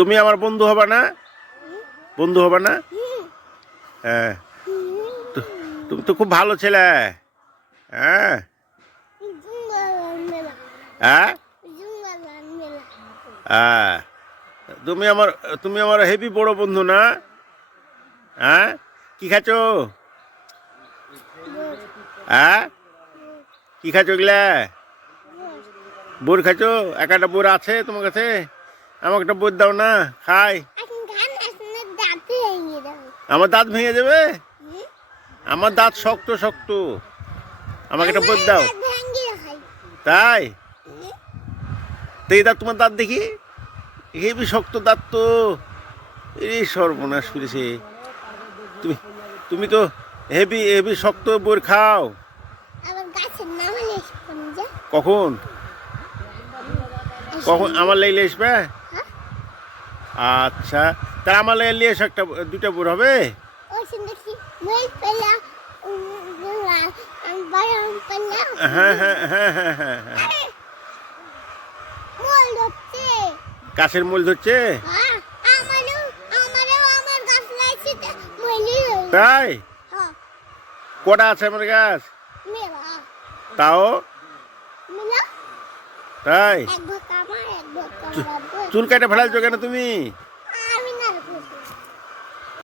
তুমি আমার বন্ধু হবে না? বন্ধু হবে না? হ্যাঁ, তুমি তো খুব ভালো ছেলে। হ্যাঁ হ্যাঁ হ্যাঁ, তুমি আমার হেভি বড় বন্ধু না? হ্যাঁ, কি খাচ্ছ? হ্যাঁ, কি খাচ্ছ এগুলা? বোর খাচ্ছ? একটা বোর আছে তোমার কাছে? আমাকে একটা বোর দাও না, খাই। আমার দাঁত ভেঙে যাবে? আমার দাঁত শক্ত শক্ত, আমাকে একটা বোর দাও। তাই? তো এই দাঁত, তোমার দাঁত দেখি, হেবি শক্ত দাঁত তো। এই সর্বনাশ করেছে। তুমি তুমি তো হেভি হেভি শক্ত বোর খাও। কখন কখন আমার লাইলে আসবে? আচ্ছা, তা আমার লাইলে নিয়ে এসো, একটা দুটা বোর হবে। হ্যাঁ হ্যাঁ হ্যাঁ হ্যাঁ হ্যাঁ হ্যাঁ, গাছের মূল ধরছে। তাই? কটা আছে আমার গাছ? তাও? তাই? চুল কাটে ফেলাইছো কেন তুমি?